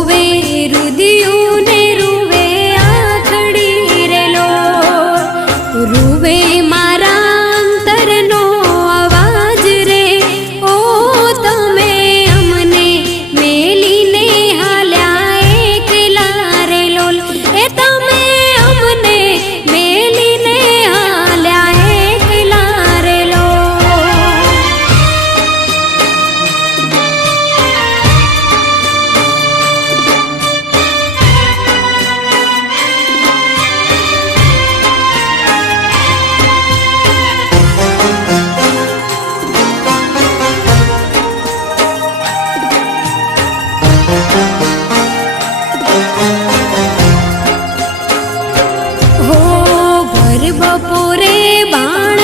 રૂવે રુદિયું ને રૂવે આખડી રેલો. રૂ બપોરે બાણ